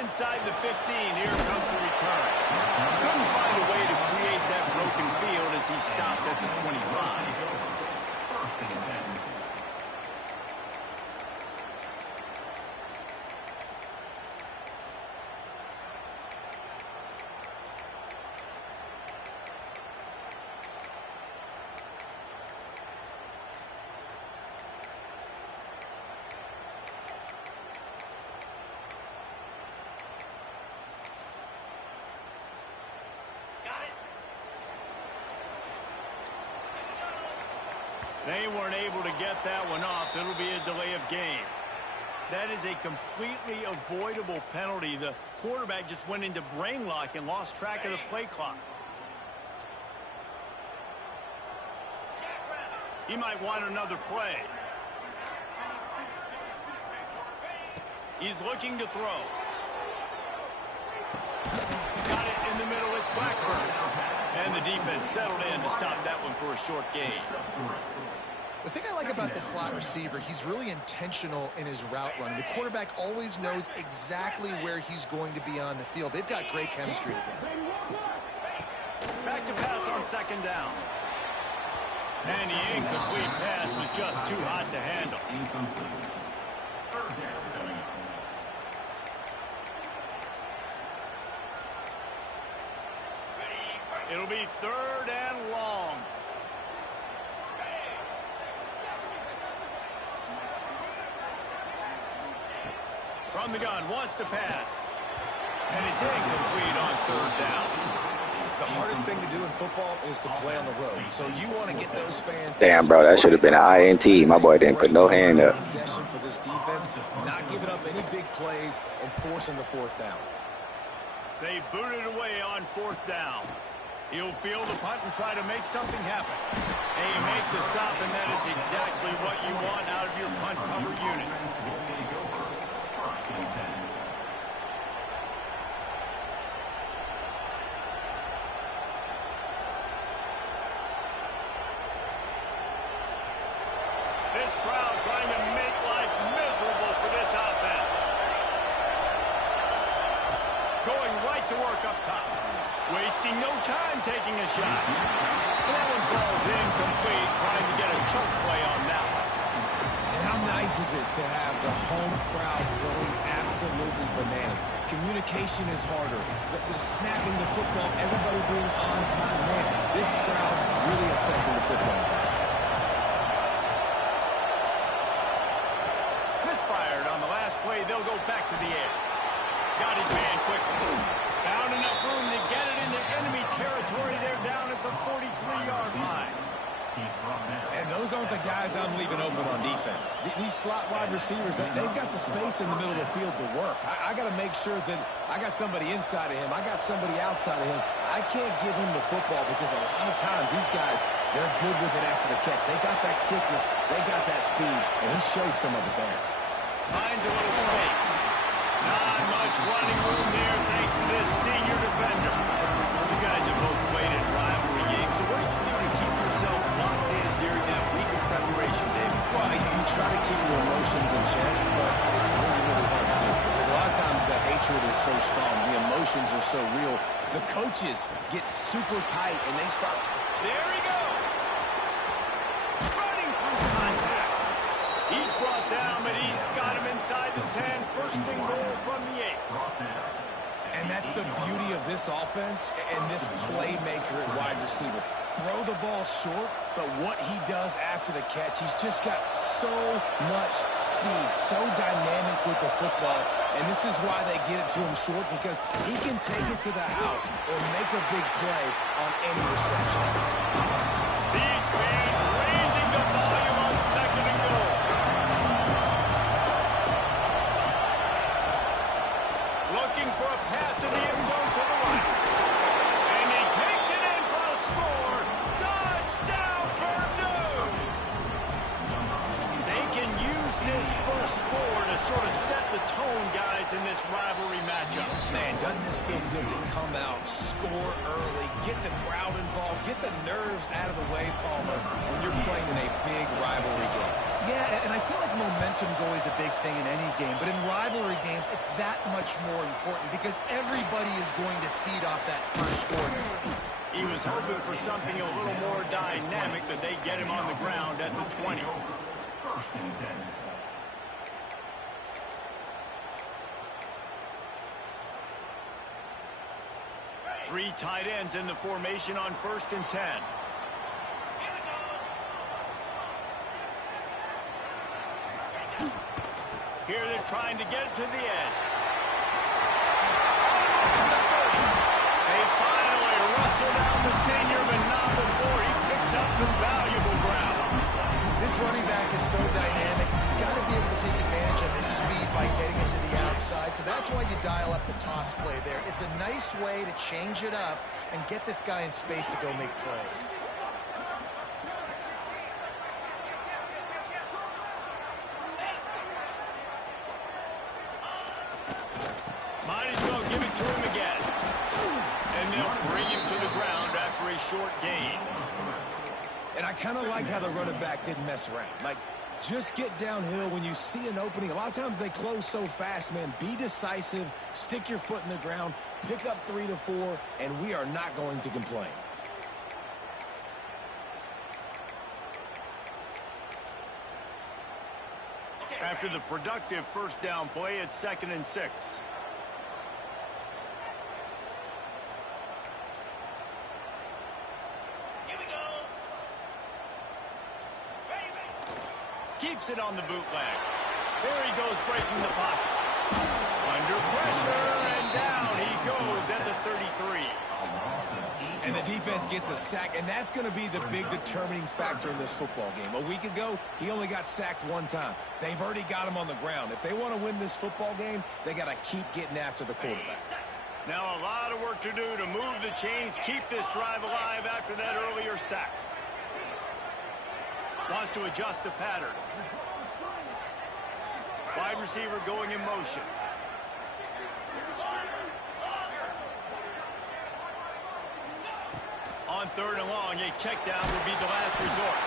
inside the 15. Here comes the return. Couldn't find a way to create that broken field as he stopped at the 25. They weren't able to get that one off. It'll be a delay of game. That is a completely avoidable penalty. The quarterback just went into brain lock and lost track of the play clock. He might want another play. He's looking to throw. Got it in the middle. It's Blackburn. And the defense settled in to stop that one for a short gain. The thing I like about the slot receiver, he's really intentional in his route running. The quarterback always knows exactly where he's going to be on the field. They've got great chemistry together. Back to pass on second down. And the incomplete pass was just too hot to handle. It'll be 3rd and long. From the gun, wants to pass. And it's incomplete on 3rd down. The hardest thing to do in football is to play on the road. So you want to get those fans. Damn, bro, that should have been an INT. My boy didn't put no hand up. Possession for this defense, not giving up any big plays and forcing the 4th down. They booted away on 4th down. He'll field the punt and try to make something happen. And you make the stop, and that is exactly what you want out of your punt cover unit. This crowd trying to make life miserable for this offense. Going right to work up top. Wasting no time taking a shot. That one falls incomplete, trying to get a choke play on that one. And how nice is it to have the home crowd going absolutely bananas? Communication is harder. The snapping the football, everybody being on time. Man, this crowd really affecting the football game. Misfired on the last play. They'll go back to the air. Got his man quickly. Found enough room to get it into enemy territory. They're down at the 43-yard line. And those aren't the guys I'm leaving open on defense. These slot wide receivers, they've got the space in the middle of the field to work. I got to make sure that I got somebody inside of him. I got somebody outside of him. I can't give him the football because a lot of times these guys, they're good with it after the catch. They got that quickness. They got that speed. And he showed some of it there. Finds a little space. Not much running room there thanks to this senior defender. You guys have both played in rivalry games, so what did you do to keep yourself locked in during that week of preparation, David? Well, you try to keep your emotions in check, but it's really, really hard to do. Because a lot of times the hatred is so strong, the emotions are so real. The coaches get super tight, and they start... There he goes! Running through contact. He's brought down, but he's got him inside the 10. First and goal from the 8. And that's the beauty of this offense and this playmaker at wide receiver. Throw the ball short, but what he does after the catch, he's just got so much speed, so dynamic with the football. And this is why they get it to him short, because he can take it to the house or make a big play on any reception. These fans raising the volume on second and goal. Looking for a path to the end zone to the right. And he takes it in for a score. Touchdown, Purdue! They can use this first score to sort of set the tone, guys, in this rivalry matchup. Man, doesn't this feel good to come out, score early, get the crowd involved, get the nerves out of the way, Palmer, when you're playing in a big rivalry game? Yeah, and I feel like momentum is always a big thing in any game, but in rivalry games, it's that much more important because everybody is going to feed off that first score. He was hoping for something a little more dynamic, that they get him on the ground at the 20. First and 10. Three tight ends in the formation on 1st and 10. Here they're trying to get it to the edge. They finally rustle down the senior, but not before he picks up some valuable ground. This running back is so dynamic. You've got to be able to take advantage of his speed by getting him to the outside. So that's why you dial up the toss play there. It's a nice way to change it up and get this guy in space to go make plays. Might as well give it to him again. And they'll bring him to the ground after a short gain. And I kind of like how the running back didn't mess around. Like, just get downhill when you see an opening. A lot of times they close so fast, man. Be decisive, stick your foot in the ground, pick up 3 to 4, and we are not going to complain. After the productive first down play, it's 2nd and 6. Keeps it on the bootleg. There he goes, breaking the pocket. Under pressure, and down he goes at the 33. And the defense gets a sack, and that's going to be the big determining factor in this football game. A week ago, he only got sacked 1 time. They've already got him on the ground. If they want to win this football game, they got to keep getting after the quarterback. Now a lot of work to do to move the chains, keep this drive alive after that earlier sack. Wants to adjust the pattern. Wide receiver going in motion. On 3rd and long, a check down would be the last resort.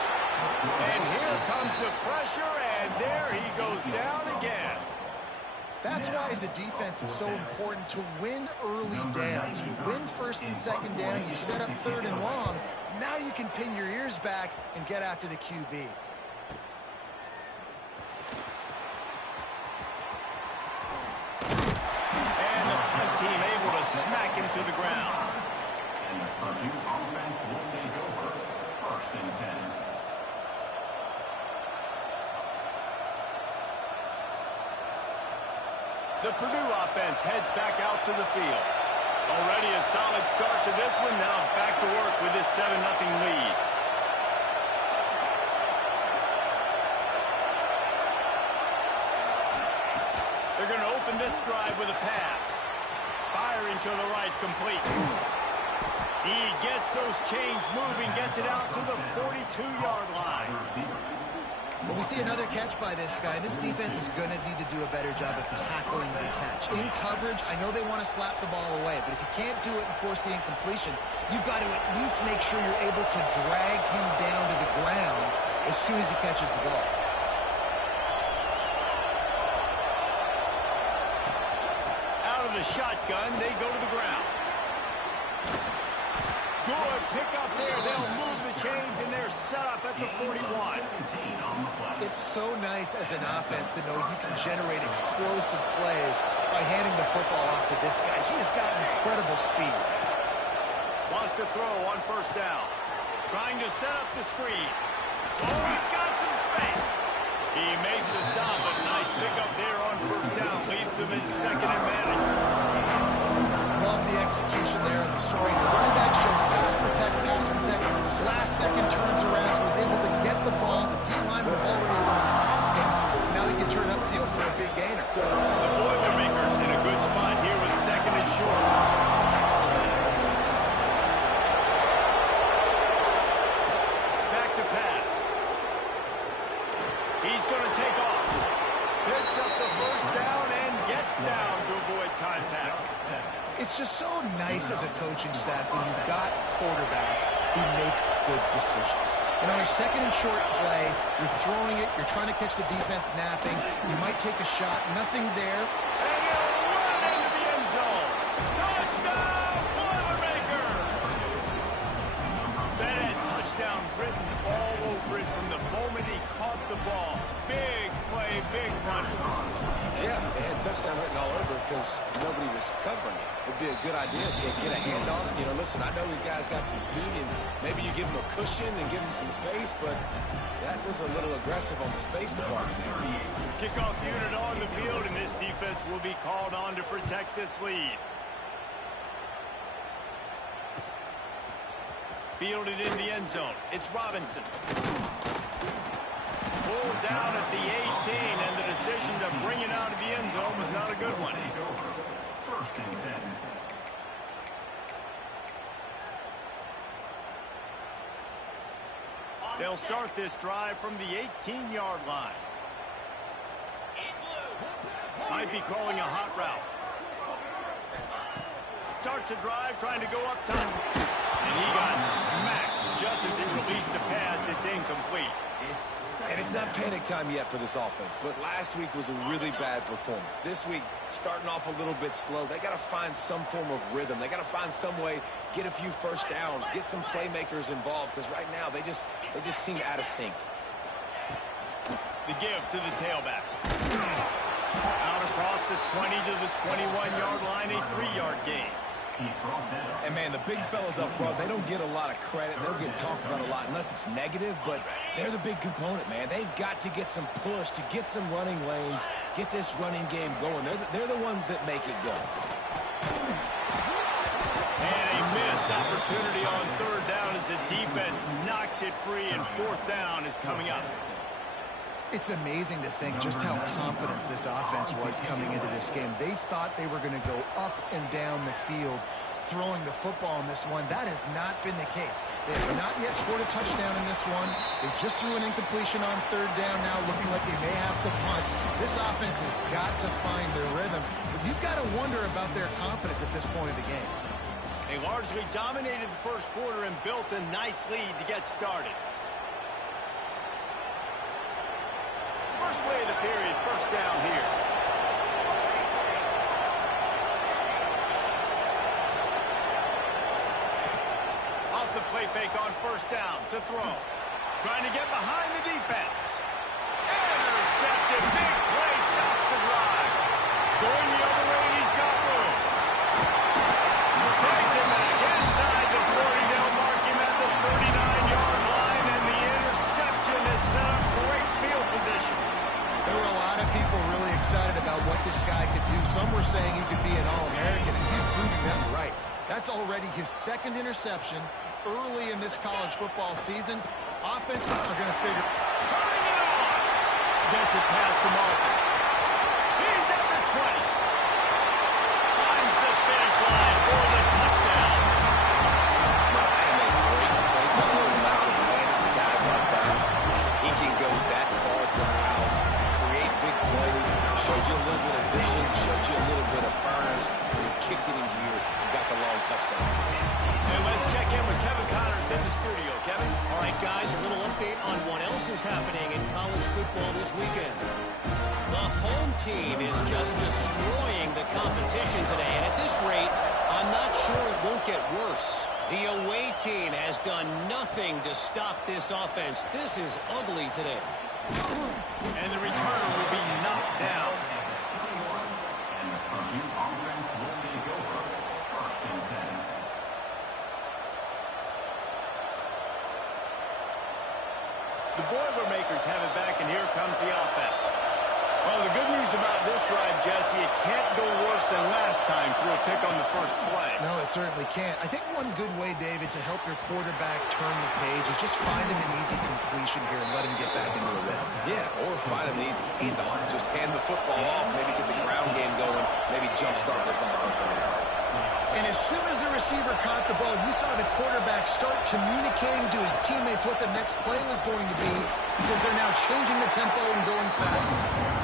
And here comes the pressure, and there he goes down again. That's why, as a defense, it's so important to win early downs. You win 1st and 2nd down, you set up 3rd and long. Now you can pin your ears back and get after the QB. And the punt team able to smack him to the ground. And the Purdue offense will take over. 1st and 10. The Purdue offense heads back out to the field. Already a solid start to this one. Now back to work with this 7-0 lead. They're going to open this drive with a pass. Firing to the right, complete. He gets those chains moving, gets it out to the 42-yard line. But we see another catch by this guy. This defense is going to need to do a better job of tackling the catch. In coverage, I know they want to slap the ball away, but if you can't do it and force the incompletion, you've got to at least make sure you're able to drag him down to the ground as soon as he catches the ball. Out of the shotgun, they go to the ground. Good pickup there. They'll move the chains, and they're set up at the 41. It's so nice as an offense to know you can generate explosive plays by handing the football off to this guy. He has got incredible speed. Wants to throw on 1st down. Trying to set up the screen. Oh, he's got some space. He makes the stop, but a nice pickup there on 1st down. Leaves them in 2nd and manageable. Love the execution there on the screen. The running back shows pass protect. Last second turns around, so he's able to get the ball. The D-line would have already run past him. Now he can turn upfield for a big gainer. The Boilermakers in a good spot here with 2nd and short. Back to pass. He's going to take off. Picks up the 1st down and gets down to avoid contact. It's just so nice as a coaching staff when you've got quarterbacks who make good decisions. And on a second and short play, you're throwing it, you're trying to catch the defense napping, you might take a shot, nothing there. And he'll run into the end zone. Touchdown, Boilermakers! That had touchdown written all over it from the moment he caught the ball. Big play, big run. Yeah, they had touchdown written all over because nobody was covering it. It'd be a good idea to get a hand on it. You know, listen, I know you guys got some speed, and maybe you give them a cushion and give them some space, but that was a little aggressive on the space department there. Kickoff unit on the field, and this defense will be called on to protect this lead. Fielded in the end zone. It's Robinson. Pulled down at the 18, and the decision to bring it out of the end zone was not a good one. First and 10. They'll start this drive from the 18-yard line. Might be calling a hot route. Starts a drive trying to go up top. And he got smacked just as he released the pass. It's incomplete. And it's not panic time yet for this offense, but last week was a really bad performance. This week, starting off a little bit slow. They got to find some form of rhythm. They got to find some way, get a few first downs, get some playmakers involved, because right now they just seem out of sync. The give to the tailback. Out across the 20 to the 21-yard line, a 3-yard gain. And, man, the big fellas up front, they don't get a lot of credit. They don't get talked about a lot unless it's negative, but they're the big component, man. They've got to get some push, to get some running lanes, get this running game going. They're the ones that make it go. And a missed opportunity on third down as the defense knocks it free, and fourth down is coming up. It's amazing to think just how confident this offense was coming into this game. They thought they were going to go up and down the field throwing the football in this one. That has not been the case. They have not yet scored a touchdown in this one. They just threw an incompletion on third down now, looking like they may have to punt. This offense has got to find their rhythm. But you've got to wonder about their confidence at this point of the game. They largely dominated the first quarter and built a nice lead to get started. First play of the period, first down here. Off the play fake on first down to throw. Trying to get behind the defense. Intercepted. Big play, stops the drive. Going the other way, and he's got room. Takes it back inside the 40. They'll mark him at the 39-yard line, and the interception has set up great field position. There were a lot of people really excited about what this guy could do. Some were saying he could be an All-American, and he's proving them right. That's already his second interception early in this college football season. Offenses are going to figure. Turning it on. Gets it past the marker. He's at the 20. Finds the finish line for the touchdown. Well, I am a great play caller when I can land it to guys like that. He can go that far to the house, create big plays, showed you a little bit of vision, showed you a little bit of burners, and he kicked it in gear and got the long touchdown. And let's check in with Kevin Connors in the studio. Kevin? All right, guys, a little update on what else is happening in college football this weekend. The home team is just destroying the competition today, and at this rate, I'm not sure it won't get worse. The away team has done nothing to stop this offense. This is ugly today. And the returner will be knocked down. And the Purdue offense will take over. First and 10. The Boilermakers have it back, and here comes the offense. Well, the good news about this drive, Jesse, it can't go worse than last time through a pick on the first play. No, it certainly can't. I think one good way, David, to help your quarterback turn the page is just find him an easy completion here and let him get back into a rhythm. Yeah, or find an easy handoff. Just hand the football off, maybe get the ground game going, maybe jumpstart this offense a little bit. And as soon as the receiver caught the ball, you saw the quarterback start communicating to his teammates what the next play was going to be because they're now changing the tempo and going fast.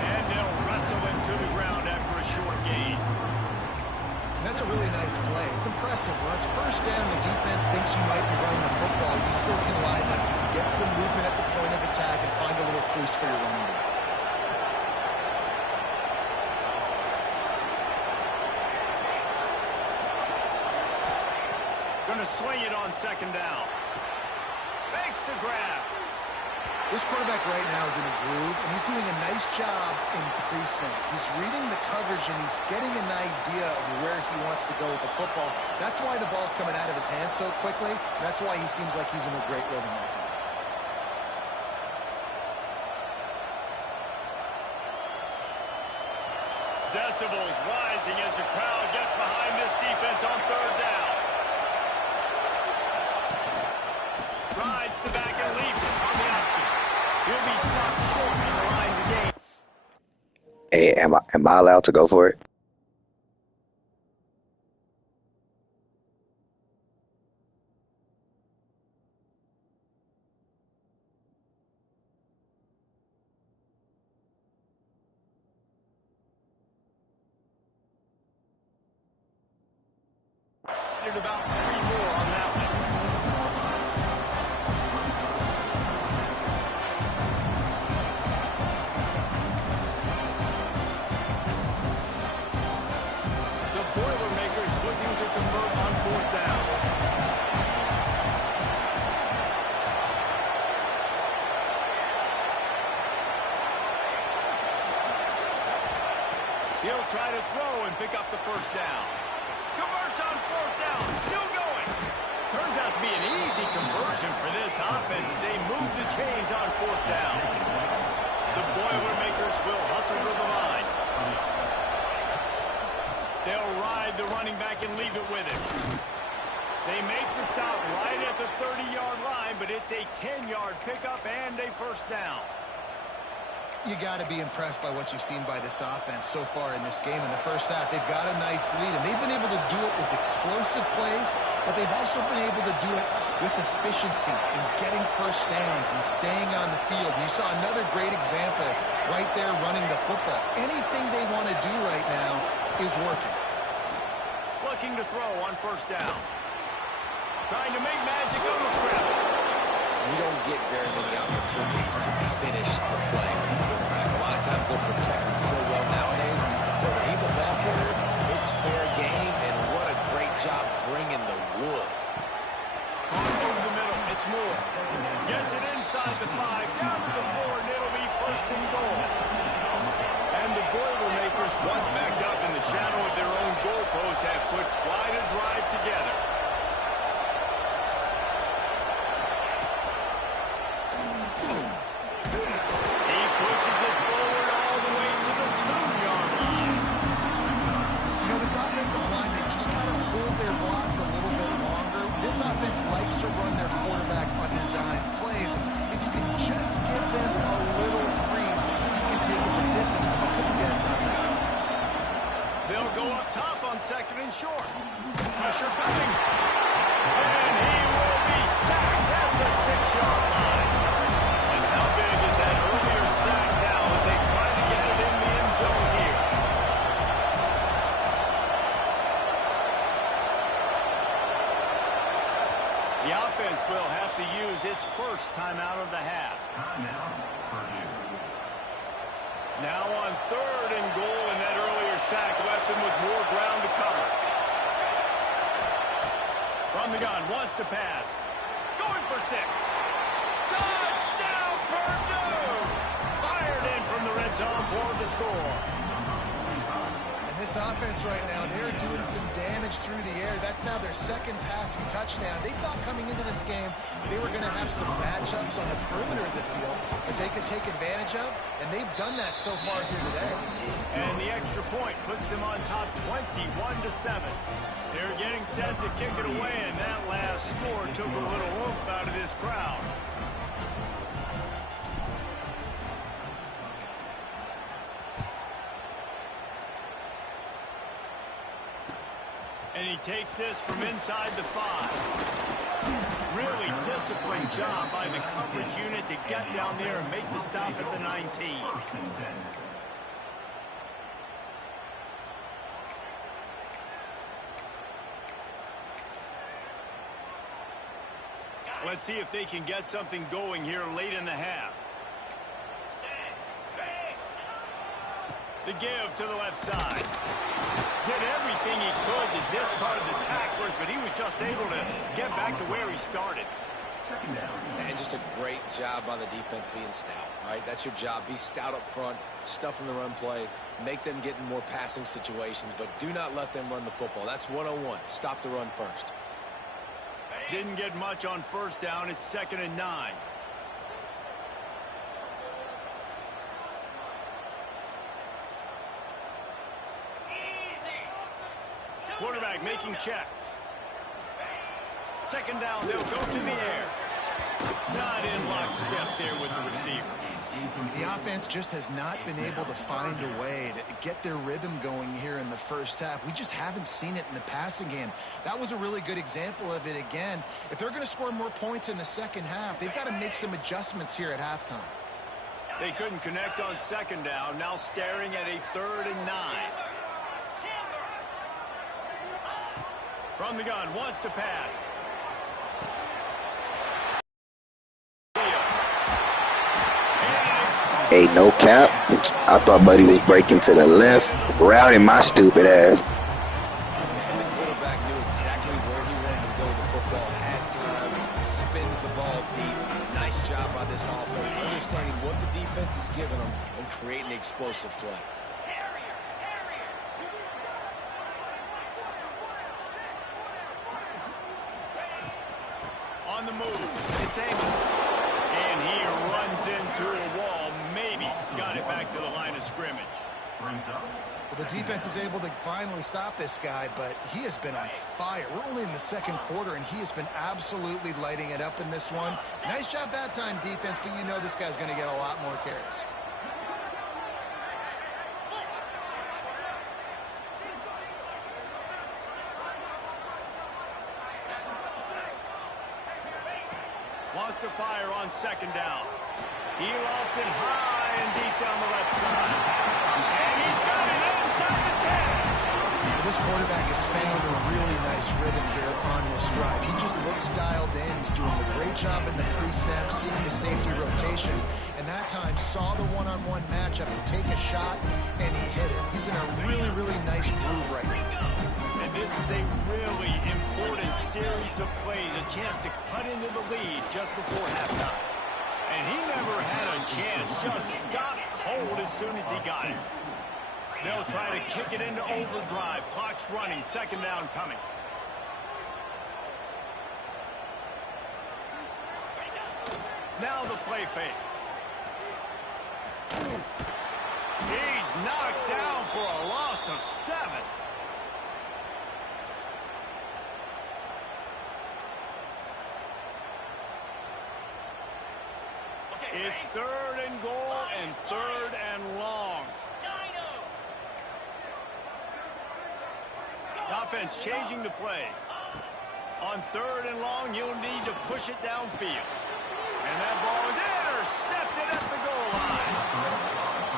And they'll wrestle him to the ground after a short gain. That's that's a really nice play. It's impressive. When it's first down, the defense thinks you might be running the football. You still can line up. You can get some movement at the point of attack and find a little crease for your running back. Going to swing it on second down. Makes the grab. This quarterback right now is in a groove, and he's doing a nice job in pre-snap. He's reading the coverage, and he's getting an idea of where he wants to go with the football. That's why the ball's coming out of his hands so quickly. That's why he seems like he's in a great rhythm right now. Decibels rising as the crowd gets behind this defense on third down. Rides the back and leaps on the option. He'll be stopped short on the line of the game. Hey, am I allowed to go for it? There's about 3 more on that one. The Boilermakers looking to convert on fourth down. He'll try to throw and pick up the first down. Converts on fourth down. Still going. Turns out to be an easy conversion for this offense as they move the chains on fourth down. The Boilermakers will hustle to the line. They'll ride the running back and leave it with him. They make the stop right at the 30-yard line, but it's a 10-yard pickup and a first down. You got to be impressed by what you've seen by this offense so far in this game. In the first half, they've got a nice lead, and they've been able to do it with explosive plays, but they've also been able to do it with efficiency and getting first downs and staying on the field. And you saw another great example right there running the football. Anything they want to do right now is working. Looking to throw on first down. Trying to make magic on the scramble. We don't get very many opportunities to finish the play with the quarterback. A lot of times they're protected so well nowadays, but when he's a ball carrier, it's fair game, and what a great job bringing the wood. Over the middle, it's Moore. Gets it inside the 5, down to the 4, and it'll be first and goal. And the Boilermakers, once backed up in the shadow of their own goalpost, have put quite a drive together. He pushes it forward all the way to the 2-yard line. You know, this offensive line, they just got to hold their blocks a little bit longer. This offense likes to run their quarterback on design plays. And if you can just give them a little crease, you can take it the distance, but they couldn't get it from there. They'll go up top on second and short. Pressure coming. And he will be sacked at the 6-yard line. And how big is that earlier sack now as they try to get it in the end zone here? The offense will have to use its first timeout of the half. Timeout, Purdue. Now on third and goal, and that earlier sack left them with more ground to cover. From the gun, wants to pass. Going for 6. Touchdown, Purdue! Fired in from the red zone for the score. And this offense right now, they're doing some damage through the air. That's now their second passing touchdown. They thought coming into this game they were going to have some matchups on the perimeter of the field that they could take advantage of, and they've done that so far here today. And the extra point puts them on top 21-7. They're getting set to kick it away, and that last score took a little oomph out of this crowd. And he takes this from inside the 5. Really disciplined job by the coverage unit to get down there and make the stop at the 19. First and 10. Let's see if they can get something going here late in the half. The give to the left side. Did everything he could to discard the tacklers, but he was just able to get back to where he started. And just a great job by the defense being stout, right? That's your job. Be stout up front, stuff in the run play, make them get in more passing situations, but do not let them run the football. That's 101. Stop the run first. Didn't get much on first down. It's 2nd and 9. Quarterback making checks. 2nd down, they'll go to the air. Not in lockstep there with the receiver. The offense just has not been able to find a way to get their rhythm going here in the first half. We just haven't seen it in the passing game. That was a really good example of it again. If they're going to score more points in the second half, they've got to make some adjustments here at halftime. They couldn't connect on 2nd down, now staring at a 3rd and 9. From the gun, wants to pass. Hey, no cap. I thought Buddy was breaking to the left, routing my stupid ass. And the quarterback knew exactly where he wanted to go with the football, had time, spins the ball deep. Nice job by this offense, understanding what the defense is giving them and creating the explosive play. On the move, it's Amos. And he runs into a wall, maybe got it back to the line of scrimmage. Well, the defense is able to finally stop this guy, but he has been on fire. We're only in the 2nd quarter, and he has been absolutely lighting it up in this one. Nice job that time, defense, but you know this guy's going to get a lot more carries. Wants to fire on 2nd down. He lofts it high and deep down the left side. And he's got it inside the 10. Well, this quarterback has found a really nice rhythm here on this drive. He just looks dialed in. He's doing a great job in the pre-snap, seeing the safety rotation, and that time saw the one-on-one matchup to take a shot, and he hit it. He's in a really, really nice groove right now. And this is a really important series of plays, a chance to cut into the lead just before halftime. And he never had a chance, just stopped cold as soon as he got it. They'll try to kick it into overdrive. Clock's running, 2nd down coming. Now the play fake. He's knocked down for a loss of 7. It's 3rd and goal and 3rd and long. Offense changing the play. On 3rd and long, you'll need to push it downfield. And that ball is intercepted at the goal line.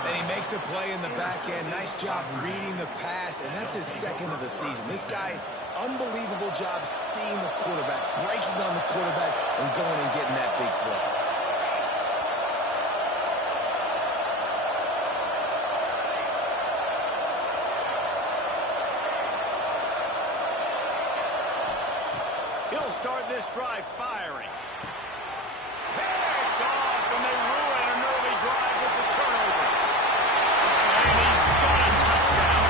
And he makes a play in the back end. Nice job reading the pass, and that's his 2nd of the season. This guy, unbelievable job seeing the quarterback, breaking on the quarterback, and going and getting that big play. He'll start this drive firing. Picked off, and they ruin an early drive with the turnover. And he's got a touchdown.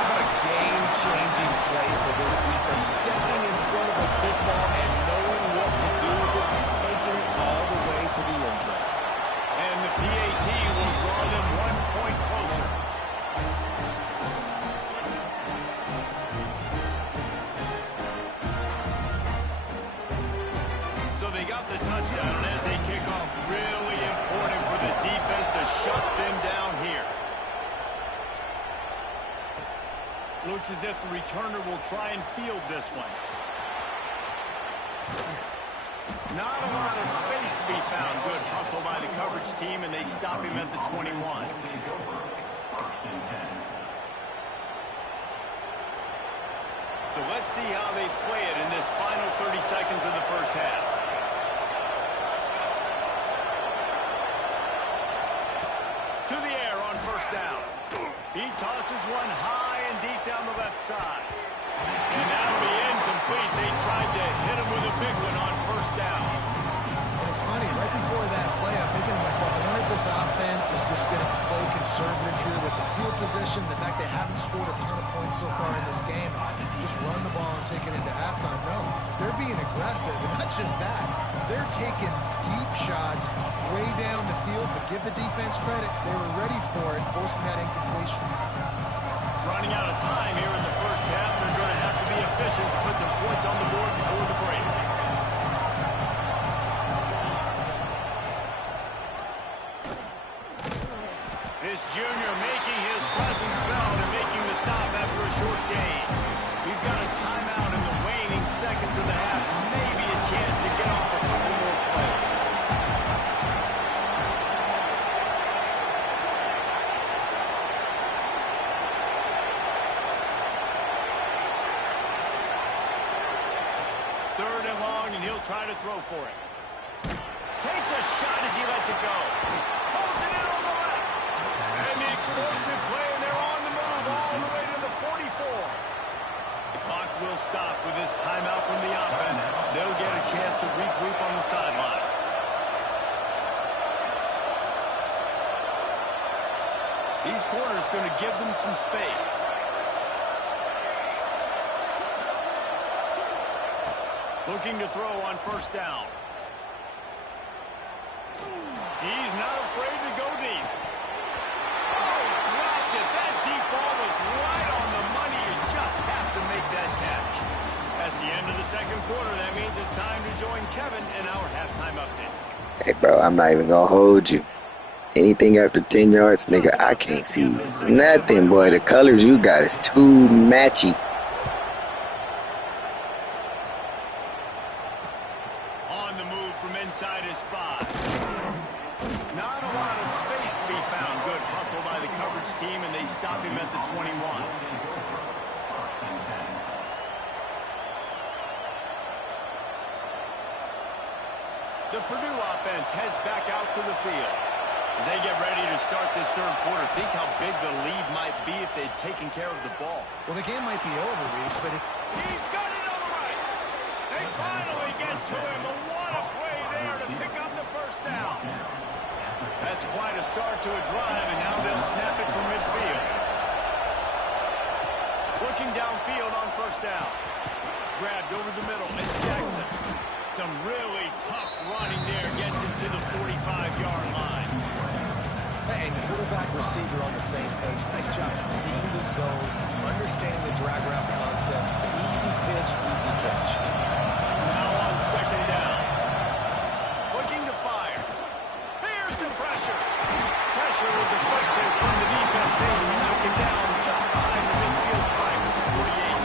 What a game-changing play for this defense. Stepping in front of the football and knowing what to do with it and taking it all the way to the end zone. And the PAT will draw them 1 point closer. They got the touchdown, and as they kick off, really important for the defense to shut them down here. Looks as if the returner will try and field this one. Not a lot of space to be found. Good hustle by the coverage team, and they stop him at the 21. So let's see how they play it in this final 30 seconds of the first half. To the air on first down. He tosses one high and deep down the left side. And that'll be incomplete. They tried to hit him with a big one on first down. And it's funny, right before that play, I'm thinking to myself, I wonder if this offense is just going to play conservative here with the field position, the fact they haven't scored a ton of points so far in this game, just run the ball and take it into halftime. No, they're being aggressive, and not just that. They're taking deep shots way down the field, but give the defense credit. They were ready for it, forcing that incompletion. Running out of time here in the first half. They're going to have to be efficient to put some points on the board before the break. This junior making his presence felt and making the stop after a short gain. We've got a timeout in the waning seconds of the half. Maybe a chance to get off a couple more plays. Third and long, and he'll try to throw for it. Takes a shot as he lets it go. Holds it in on the left. And the explosive play, and they're on the move all the way to the 44. The clock will stop with this timeout from the offense. They'll get a chance to regroup on the sideline. These corners going to give them some space. Looking to throw on first down. He's not afraid to go deep. Oh, dropped it. That deep ball was right on the money. You just have to make that catch. That's the end of the second quarter. That means it's time to join Kevin in our halftime update. Hey, bro, I'm not even gonna hold you. Anything after 10 yards, nigga, I can't see nothing, boy. The colors you got is too matchy. On the move from inside his 5. Not a lot of space to be found. Good hustle by the coverage team, and they stop him at the 21. The Purdue offense heads back out to the field. As they get ready to start this third quarter, think how big the lead might be if they'd taken care of the ball. Well, the game might be over, Reese, but if... He's got it on the right. They finally get to him. And what a play there to pick up the first down. That's quite a start to a drive, and now they'll snap it from midfield. Looking downfield on first down. Grabbed over the middle. It's Jackson. Some really tough running there. Gets him to the 45-yard line. And quarterback receiver on the same page. Nice job seeing the zone, understanding the drag route concept. Easy pitch, easy catch. Now on second down. Looking to fire. Here's some pressure. Pressure was effective from the defense. They knock it down just behind the midfield stripe at the 48.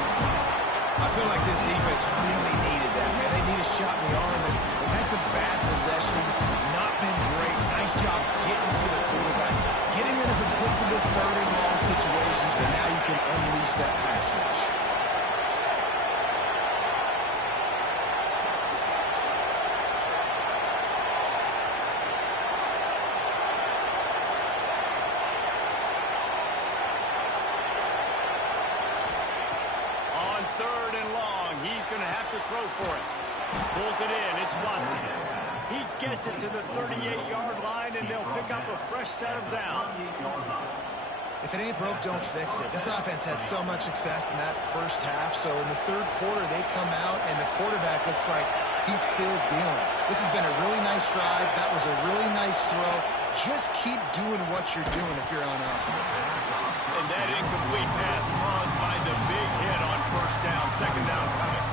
I feel like this defense really needed that, man. They need a shot in the arm. They've had some bad possessions, not been great. Nice job getting to the quarterback, getting into predictable third and long situations where now you can unleash that pass rush. On third and long, he's going to have to throw for it. Pulls it in. It's Watson. He gets it to the 38-yard line, and they'll pick up a fresh set of downs. If it ain't broke, don't fix it. This offense had so much success in that first half, so in the third quarter, they come out, and the quarterback looks like he's still dealing. This has been a really nice drive. That was a really nice throw. Just keep doing what you're doing if you're on offense. And that incomplete pass caused by the big hit on first down. Second down coming.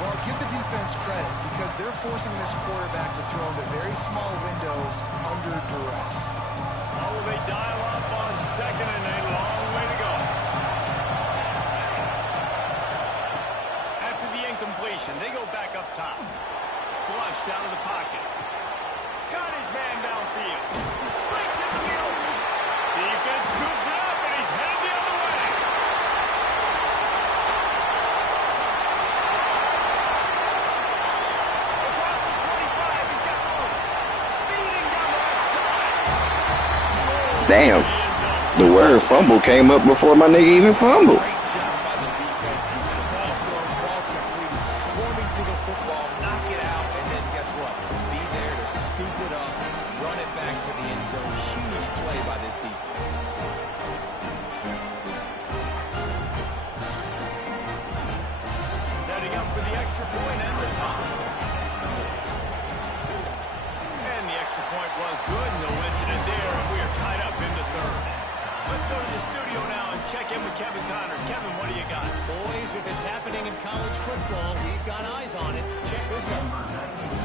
Well, give the defense credit because they're forcing this quarterback to throw into very small windows under duress. Oh, they dial up on second and a long way to go. After the incompletion, they go back up top. Flushed out of the pocket. Got his man downfield. Breaks into the open. Defense scoops it up, and he's headed the other way. Damn. The word fumble came up before my nigga even fumbled. Great job by the defense. The ball's completed, swarming to the football, knock it out, and then guess what? Be there to scoop it up, run it back to the end zone. Huge play by this defense. Setting up for the extra point and the top. And the extra point was good. No incident there, and we are tied up in the third. Let's go to the studio now and check in with Kevin Connors. Kevin, what do you got? Boys, if it's happening in college football, we've got eyes on it. Check this out.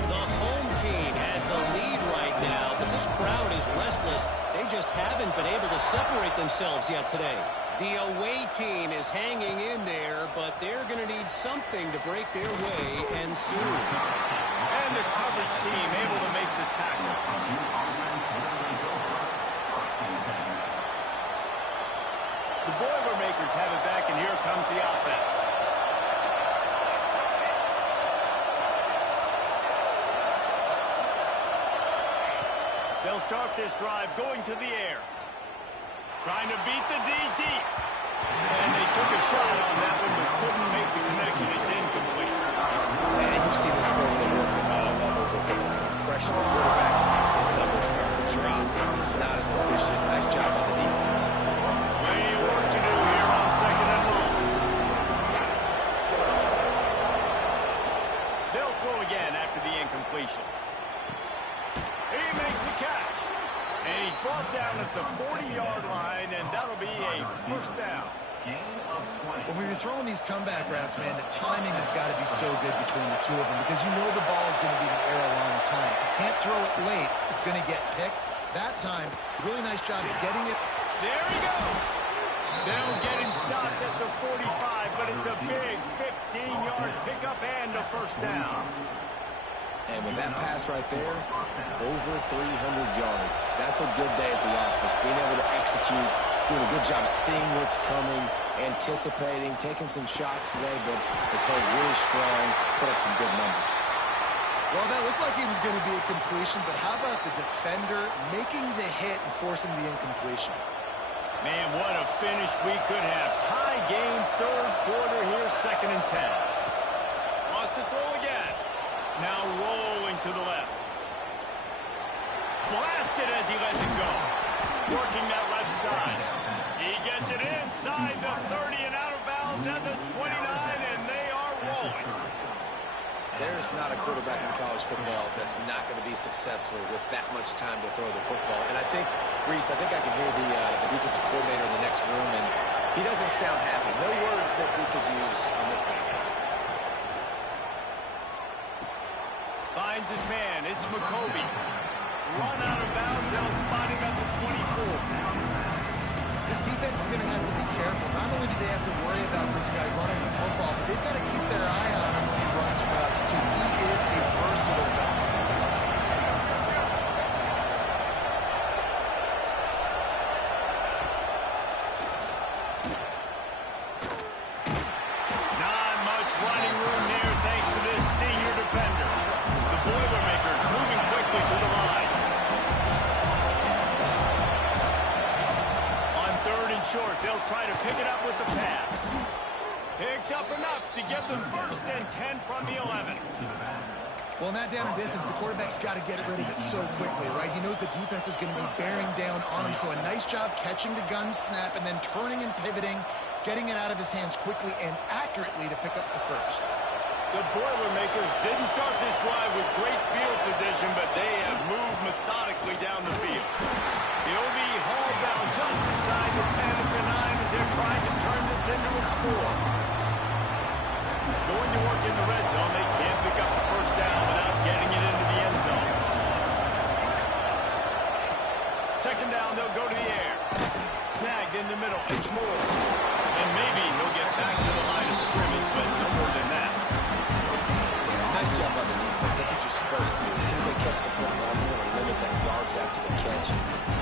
The home team has the lead right now, but this crowd is restless. They just haven't been able to separate themselves yet today. The away team is hanging in there, but they're going to need something to break their way, and soon. And the coverage team able to make the tackle. The Boilermakers have it back, and here comes the offense. They'll start this drive going to the air. Trying to beat the D deep. And they took a shot on that one, but couldn't make the connection. It's incomplete. And you see this formula work at all levels of football. When you pressure the quarterback, his numbers start to drop. He's not as efficient. Nice job by the defense. Plenty of work to do here on second and long. They'll throw again after the incompletion. He makes the catch. And he's brought down at the 40-yard line, and that'll be a first down. When we were throwing these comeback routes, man, the timing has got to be so good between the two of them because you know the ball is going to be in the air a long time. You can't throw it late. It's going to get picked. That time, really nice job of getting it. There he goes. They'll get him stopped at the 45, but it's a big 15-yard pickup and a first down. And with that pass right there, over 300 yards. That's a good day at the office. Being able to execute, doing a good job seeing what's coming, anticipating, taking some shots today, but has held really strong, put up some good numbers. Well, that looked like it was going to be a completion, but how about the defender making the hit and forcing the incompletion? Man, what a finish we could have. Tie game, third quarter here, 2nd and 10. Wants to throw again. Now rolling to the left. Blasted as he lets it go. Working that left side. He gets it inside the 30 and out of bounds at the 29, and they are rolling. There's not a quarterback in college football that's not going to be successful with that much time to throw the football. And I think, Reese, I can hear the defensive coordinator in the next room, and he doesn't sound happy. No words that we could use on this broadcast. Finds his man. It's McCoby. Run out of bounds. They'll spot him at the 24. This defense is going to have to be careful. Not only do they have to worry about this guy running the football, but they've got to keep their eye on him when he runs routes, too. He is a versatile guy. Not much running room there thanks to this senior defender. The Boilermakers moving quickly to the line. On 3rd and short, they'll try to pick it up with the pass. Picks up enough to give them 1st and 10 from the 11. Well, not down in distance, the quarterback's got to get rid of it so quickly, right? He knows the defense is going to be bearing down on him, so a nice job catching the gun snap and then turning and pivoting, getting it out of his hands quickly and accurately to pick up the first. The Boilermakers didn't start this drive with great field position, but they have moved methodically down the field. He'll be hauled down just inside the 10 at the 9 as they're trying to turn this into a score. Going to work in the red zone, they can't pick up the first down without getting it into the end zone. 2nd down, they'll go to the air. Snagged in the middle, it's Moore. And maybe he'll get back to the line of scrimmage, but no more than that. Nice job by the defense. That's what you're supposed to do. As soon as they catch the football, you want to limit that yards after the catch.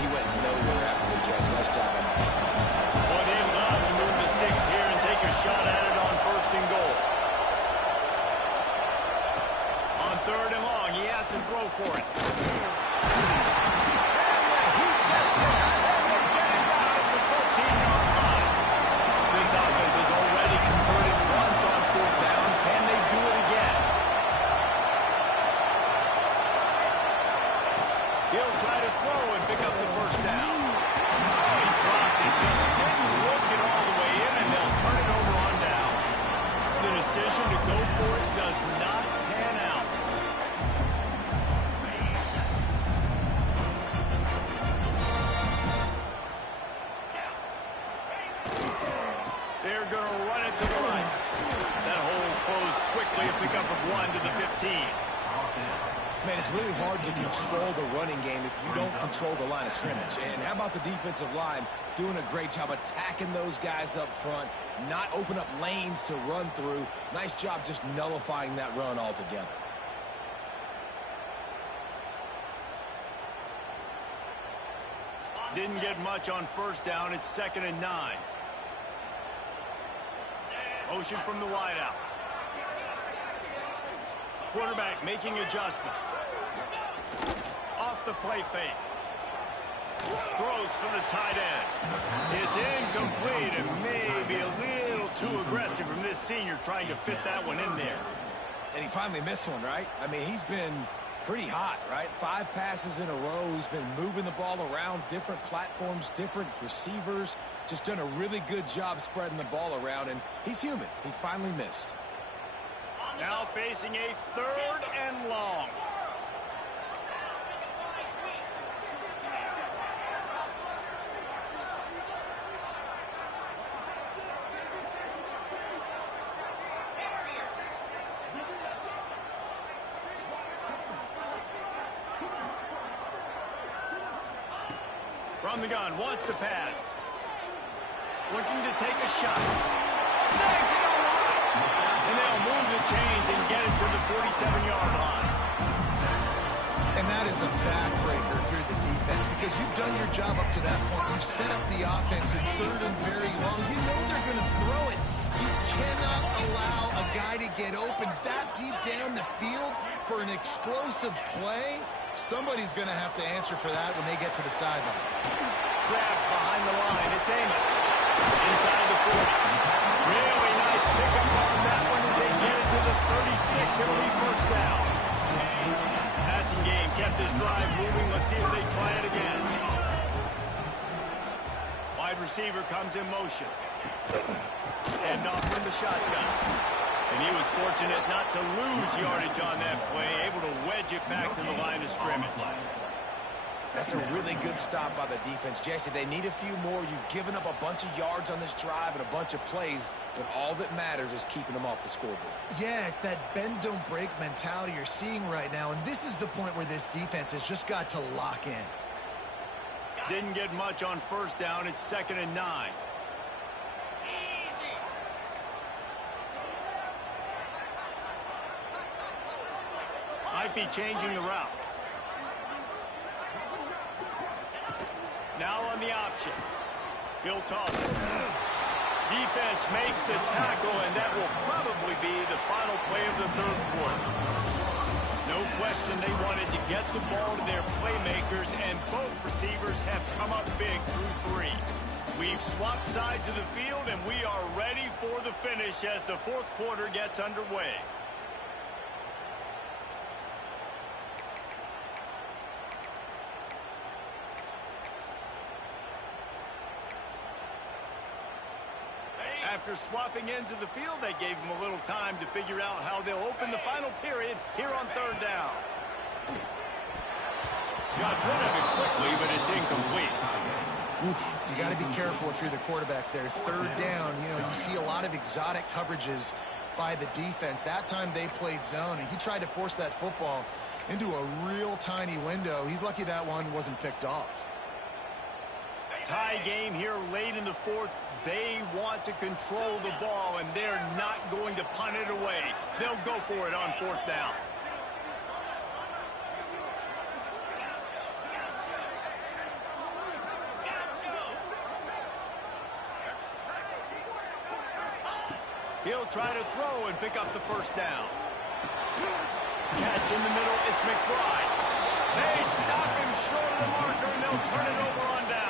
He went nowhere after the catch. Nice job by the defense. Boy, they love to move the sticks here and take a shot at it on 1st and goal. On 3rd and long, he has to throw for it. And he gets there. And the decision to go for it does not pan out. They're going to run it to the right. That hole closed quickly, a pickup of 1 to the 15. Man, it's really hard to control the running game if you don't control the line of scrimmage. And how about the defensive line doing a great job attacking those guys up front, not open up lanes to run through. Nice job just nullifying that run altogether. Didn't get much on first down. It's 2nd and 9. Motion from the wideout. Quarterback making adjustments. Off the play fake. Throws for the tight end. It's incomplete and maybe a little too aggressive from this senior trying to fit that one in there. And he finally missed one, right? I mean, he's been pretty hot, right? 5 passes in a row. He's been moving the ball around, different platforms, different receivers. Just done a really good job spreading the ball around, and he's human. He finally missed. Now facing a 3rd and long. From the gun, wants to pass. Looking to take a shot. Snags it on the right. And they'll move the chains and get it to the 47-yard line. And that is a backbreaker through the defense because you've done your job up to that point. You've set up the offense in 3rd and very long. You know they're going to throw it. You cannot allow a guy to get open that deep down the field for an explosive play. Somebody's going to have to answer for that when they get to the sideline. Grab behind the line. It's Amos. Inside the 40. Really nice pickup on that one as they get it to the 36. It'll be first down. Passing game kept this drive moving. Let's see if they try it again. Wide receiver comes in motion. And off from the shotgun. And he was fortunate not to lose yardage on that play, able to wedge it back to the line of scrimmage. That's a really good stop by the defense. Jesse, they need a few more. You've given up a bunch of yards on this drive and a bunch of plays, but all that matters is keeping them off the scoreboard. Yeah, it's that bend, don't break mentality you're seeing right now, and this is the point where this defense has just got to lock in. Didn't get much on first down. It's 2nd and 9. Might be changing the route. Now on the option. He'll toss it. Defense makes the tackle, and that will probably be the final play of the 3rd quarter. No question they wanted to get the ball to their playmakers, and both receivers have come up big through 3. We've swapped sides of the field, and we are ready for the finish as the 4th quarter gets underway. After swapping ends of the field, they gave them a little time to figure out how they'll open the final period here on 3rd down. Got rid of it quickly, but it's incomplete. You got to be careful if you're the quarterback there. 3rd down, you know, you see a lot of exotic coverages by the defense. That time they played zone, and he tried to force that football into a real tiny window. He's lucky that one wasn't picked off. Tie game here late in the 4th. They want to control the ball, and they're not going to punt it away. They'll go for it on 4th down. He'll try to throw and pick up the first down. Catch in the middle, it's McBride. They stop him short of the marker, and they'll turn it over on down.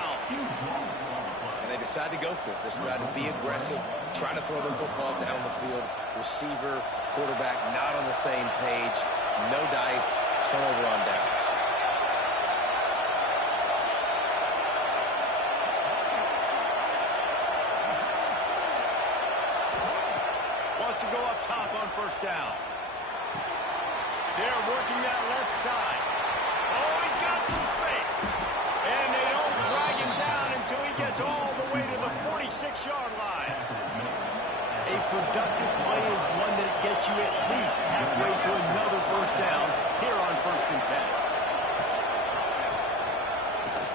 And they decide to go for it. They decide to be aggressive, try to throw the football down the field. Receiver, quarterback not on the same page. No dice, turnover on downs. Wants to go up top on first down. They're working that left side. Oh, he's got some space. And they don't drag him down until he gets all the way to the 46-yard line. A productive play is one that gets you at least halfway to another first down here on 1st and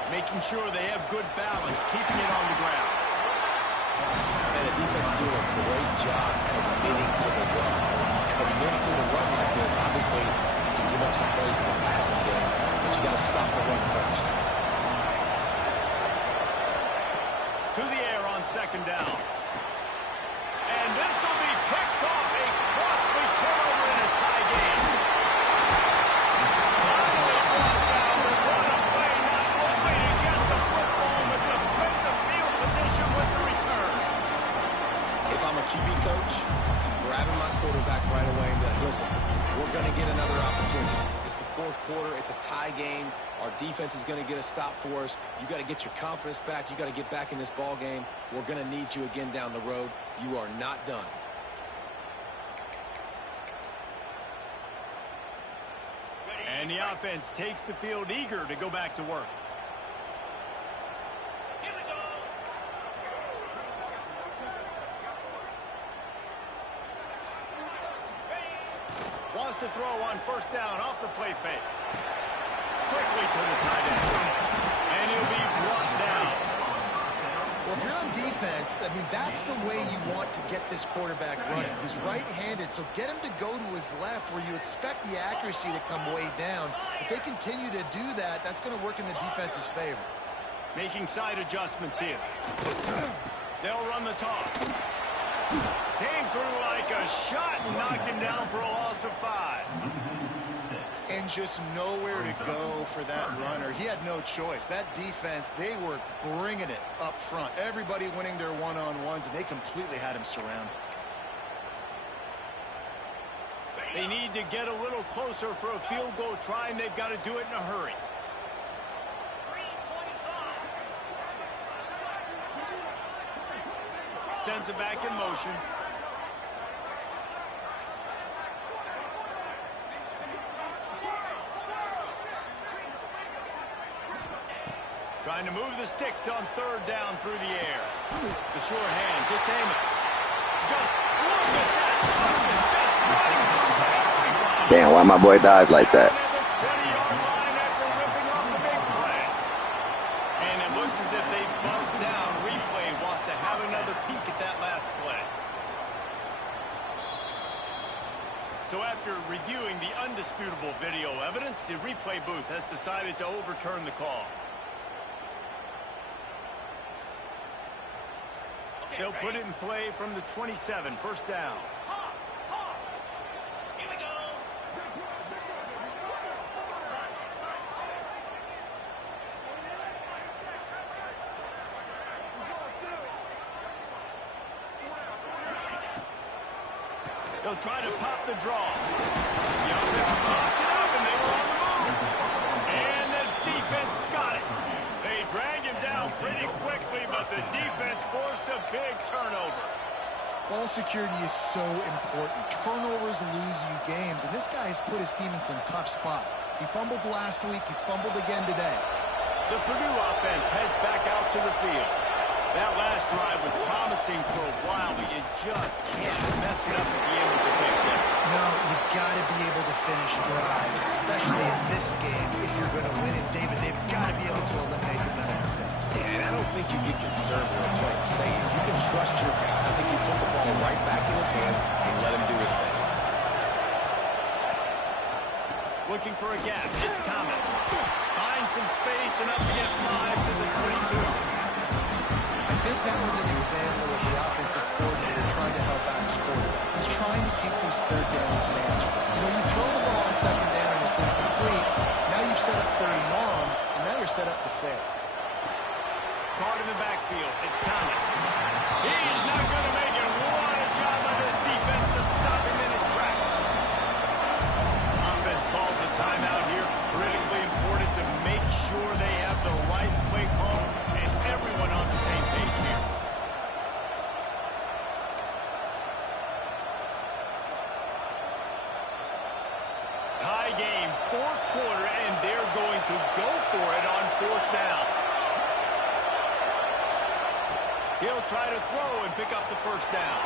10. Making sure they have good balance, keeping it on the ground. And the defense doing a great job committing to the run. When you commit to the run like this, obviously you can give up some plays in the passing game, but you got to stop the run first. To the air on 2nd down. And this will be picked off, a costly turnover in a tie game. Finally brought down, but what a play, not only to get the football, but to put the field position with the return. If I'm a QB coach, I'm grabbing my quarterback right away and be like, listen, we're going to get another opportunity. It's the 4th quarter. It's a tie game. Our defense is going to get a stop for us. You got to get your confidence back. You got to get back in this ball game. We're going to need you again down the road. You are not done. And the offense takes the field eager to go back to work. Wants to throw on 1st down off the play fake. Quickly to the tight end. And he'll be brought down. Well, if you're on defense, I mean, that's the way you want to get this quarterback running. He's right-handed, so get him to go to his left where you expect the accuracy to come way down. If they continue to do that, that's going to work in the defense's favor. Making side adjustments here. They'll run the toss. Came through like a shot and knocked him down for a loss of 5. And just nowhere to go for that runner. He had no choice. That defense, they were bringing it up front. Everybody winning their one-on-ones, and they completely had him surrounded. They need to get a little closer for a field goal try, and they've got to do it in a hurry. Sends it back in motion. Trying to move the sticks on 3rd down through the air. The sure hands, it's Amos. Just look at that toughness, just running through everybody. Damn, why my boy died like that? At the 20-yard line after ripping off the big play. And it looks as if they buzzed down. Replay wants to have another peek at that last play. So after reviewing the undisputable video evidence, the replay booth has decided to overturn the call. They'll put it in play from the 27, 1st down. Here we go. They'll try to pop the draw. The offense pops it up, and they were on the move. And the defense got it. They drag him down pretty quickly, but the defense forced a big turnover. Ball security is so important. Turnovers lose you games, and this guy has put his team in some tough spots. He fumbled last week. He's fumbled again today. The Purdue offense heads back out to the field. That last drive was promising for a while, but you just can't mess it up at the end with the big Jesse. No, you've got to be able to finish drives, especially in this game. If you're going to win it, David, they've got to be able to eliminate the mental mistakes. Yeah, and I don't think you get conservative or play it safe. You can trust your guy. I think you put the ball right back in his hands and let him do his thing. Looking for a gap. It's Thomas. Finds some space and up to get 5 to the 22. I think that was an example of the offensive coordinator trying to help out his quarterback. He's trying to keep these 3rd downs manageable. You know, you throw the ball on 2nd down and it's incomplete. Now you've set up 3rd and long, and now you're set up to fail. Caught in the backfield. It's Thomas. He's not going to make it. What a job by this defense to stop him in his tracks. Offense calls a timeout here. Critically important to make sure they have the right play call and everyone on the same page here. fourth quarter, and they're going to go for it on fourth down. He'll try to throw and pick up the first down.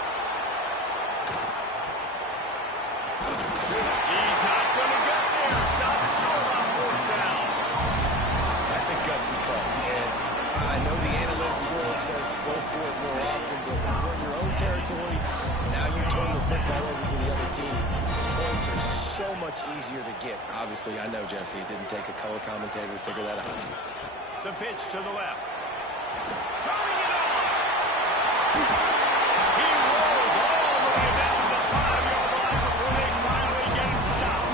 He's not going to get there. Stop short on fourth down. That's a gutsy call. And I know the analytics world says to go for it more often, but when you're in your own territory, now you turn the football over to the other team. Points are so much easier to get. Obviously, I know, Jesse, it didn't take a color commentator to figure that out. The pitch to the left. Throwing it on. He rolls all the way down the 5-yard line before they finally get him stopped.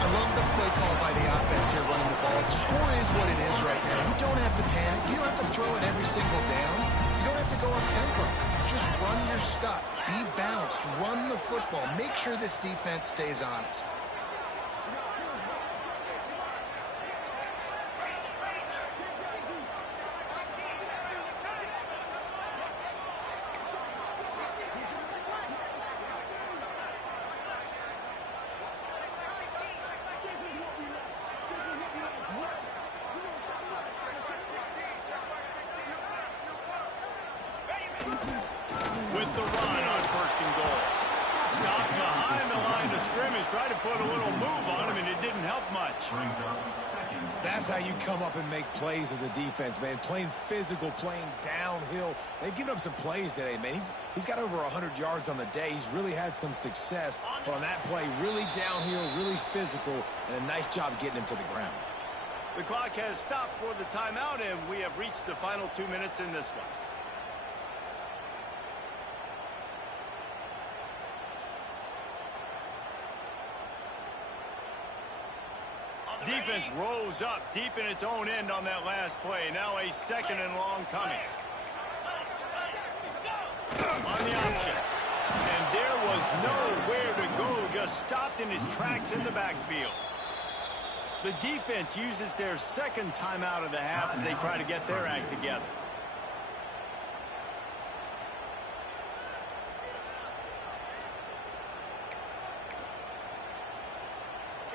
I love the play call by the offense here running the ball. The score is what it is right now. You don't have to panic. You don't have to throw it every single down. You don't have to go up tempo. Just run your stuff. Be balanced. Run the football. Make sure this defense stays honest. With the run on first and goal. Stopped behind the line of scrimmage. Tried to put a little move on him, and it didn't help much. That's how you come up and make plays as a defense, man. Playing physical, playing downhill. They've given up some plays today, man. He's got over 100 yards on the day. He's really had some success. But on that play, really downhill, really physical, and a nice job getting him to the ground. The clock has stopped for the timeout, and we have reached the final 2 minutes in this one. Defense rose up deep in its own end on that last play. Now a second and long coming. On the option. And there was nowhere to go. Just stopped in his tracks in the backfield. The defense uses their second timeout of the half as they try to get their act together.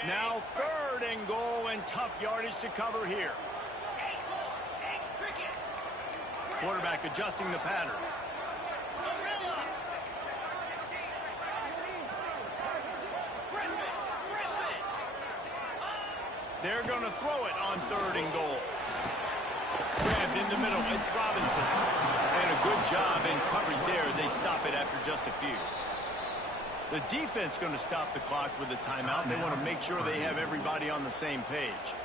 Now third and goal, and tough yardage to cover here. Quarterback adjusting the pattern. They're going to throw it on third and goal. Grabbed in the middle. It's Robinson. And a good job in coverage there as they stop it after just a few. The defense going to stop the clock with a timeout. They want to make sure they have everybody on the same page.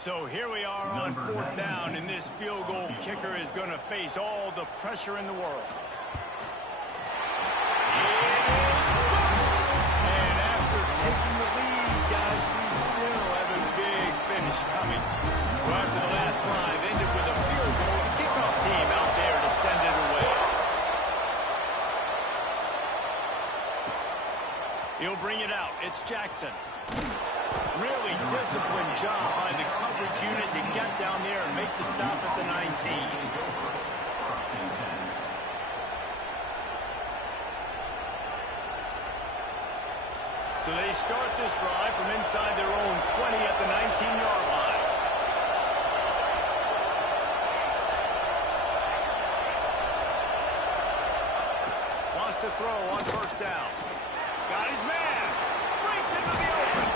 So here we are on fourth down, and this field goal kicker is going to face all the pressure in the world. It is good! And after taking the lead, guys, we still have a big finish coming. So after the last drive ended with a field goal, the kickoff team out there to send it away. He'll bring it out. It's Jackson. Really disciplined job by the coverage unit to get down there and make the stop at the 19. So they start this drive from inside their own 20 at the 19-yard line. Wants to throw on first down. Got his man. Breaks into the open.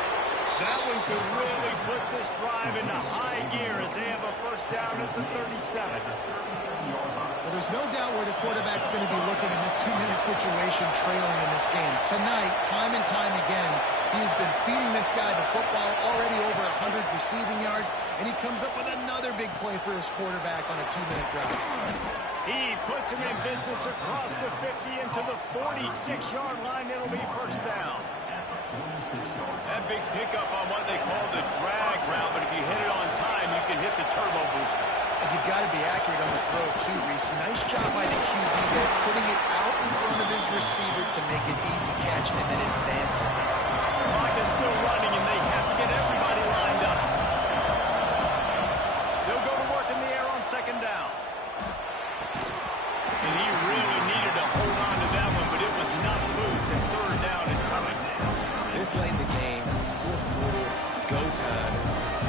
That one could really put this drive into high gear as they have a first down at the 37. Well, there's no doubt where the quarterback's going to be looking in this 2-minute situation trailing in this game. Tonight, time and time again, he has been feeding this guy the football, already over 100 receiving yards, and he comes up with another big play for his quarterback on a 2-minute drive. He puts him in business across the 50 into the 46-yard line. It'll be first down. That big pickup on what they call the drag route, but if you hit it on time, you can hit the turbo booster. If you've got to be accurate on the throw, too, Reese. Nice job by the QB there, putting it out in front of his receiver to make an easy catch and then advance it. Clock is still running, and they have to get everybody lined up. They'll go to work in the air on second down. And he really needed to hold on to that one, but it was not loose, and third down is coming. This late in the game, fourth quarter, go time.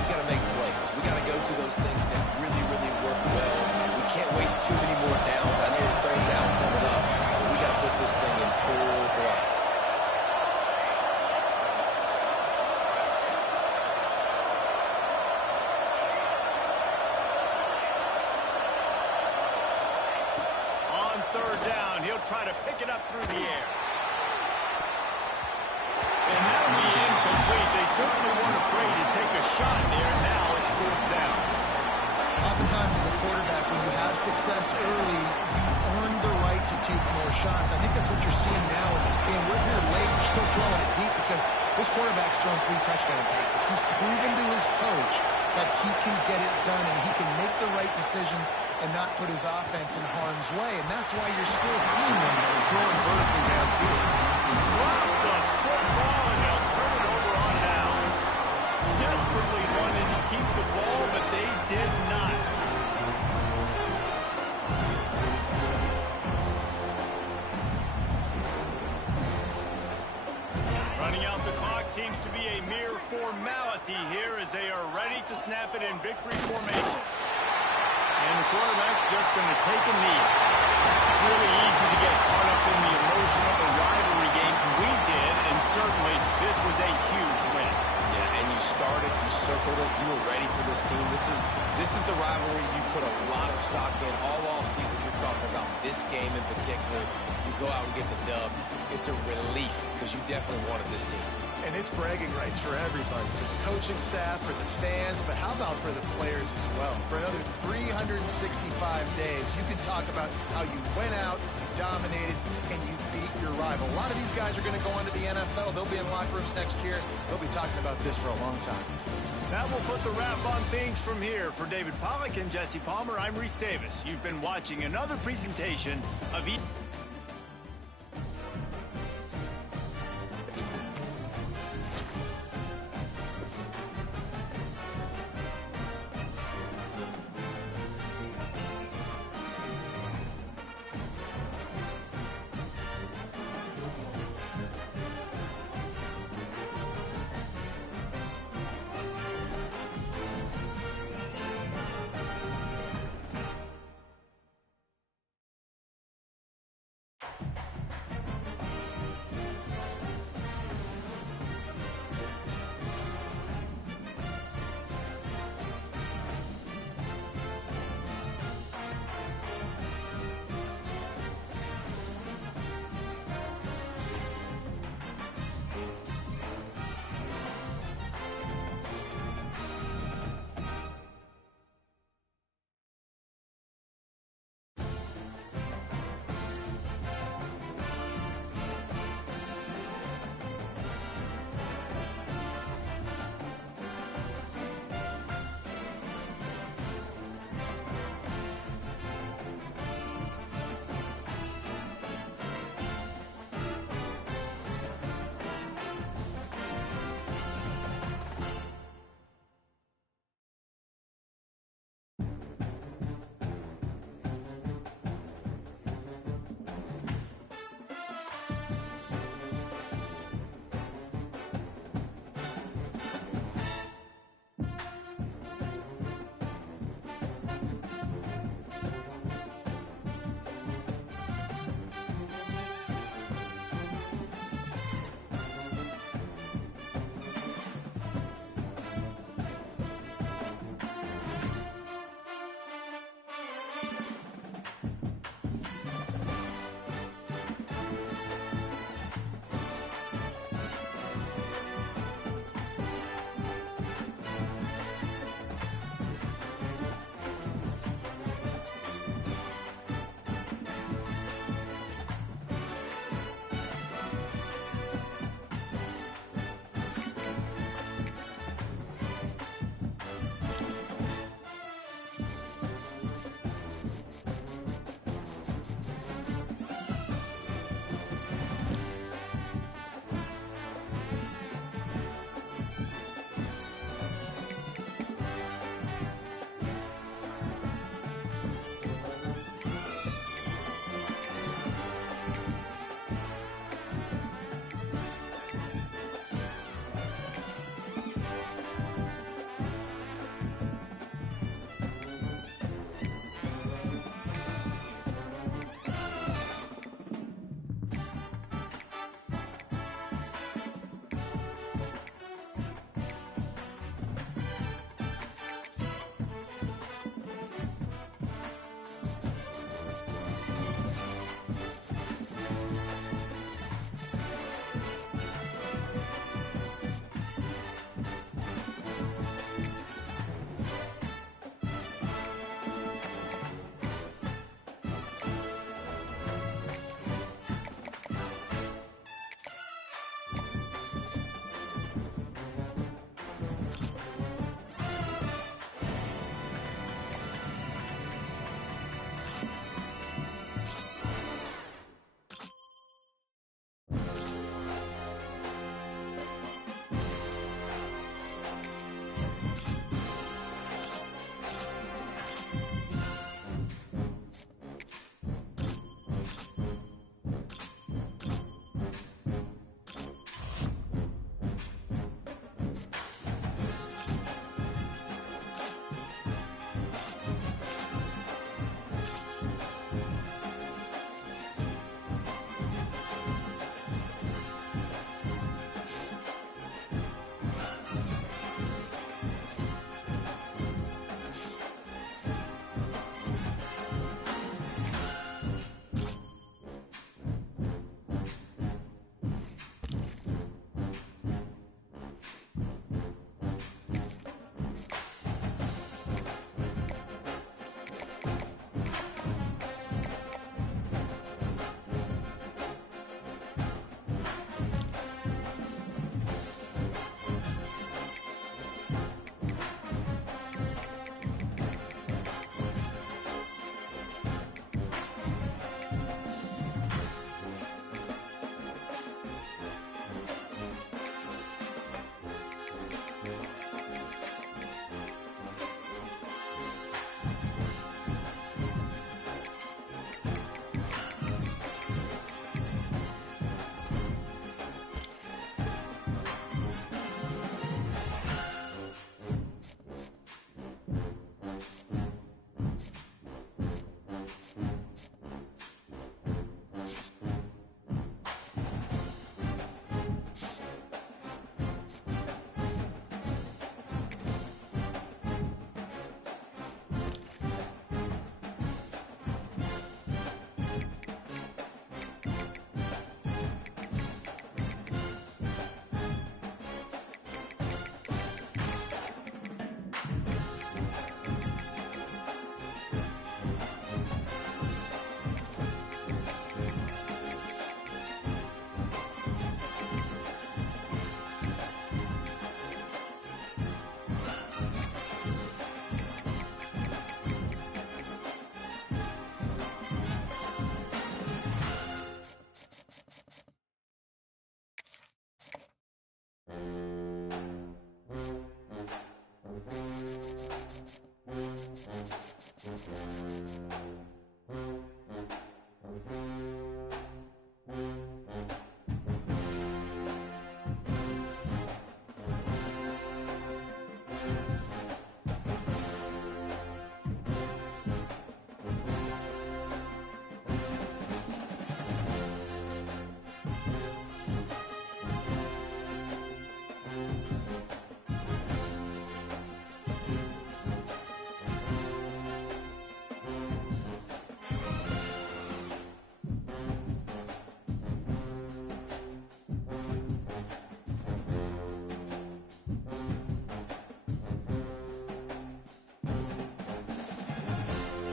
We got to make plays. We got to go to those things that really, really work well. We can't waste too many more downs. I know it's third down coming up, but we got to put this thing in full throttle. On third down, he'll try to pick it up through the air. And that'll be incomplete. They certainly weren't afraid to take a shot there. Now it's fourth down. Oftentimes, as a quarterback, when you have success early, you earn the right to take more shots. I think that's what you're seeing now in this game. We're here late. We're still throwing it deep because this quarterback's thrown 3 touchdown passes. He's proven to his coach that he can get it done and he can make the right decisions and not put his offense in harm's way. And that's why you're still seeing him throwing vertically downfield. Drop the football, and they'll turn it over on downs. Desperately wanted to keep the ball, but they did not. Running out the clock seems to be a mere formality here as they are ready to snap it in victory formation. And the quarterback's just going to take a knee. It's really easy to get caught up in the emotion of a rivalry game. We did, and certainly this was a huge win. Yeah, and you started, you circled it, you were ready for this team. This is the rivalry you put a lot of stock in all offseason. You're talking about this game in particular. You go out and get the dub. It's a relief because you definitely wanted this team. And it's bragging rights for everybody, for the coaching staff, for the fans, but how about for the players as well? For another 365 days, you can talk about how you went out, you dominated, and you beat your rival. A lot of these guys are going to go on to the NFL. They'll be in locker rooms next year. They'll be talking about this for a long time. That will put the wrap on things from here. For David Pollack and Jesse Palmer, I'm Reese Davis. You've been watching another presentation of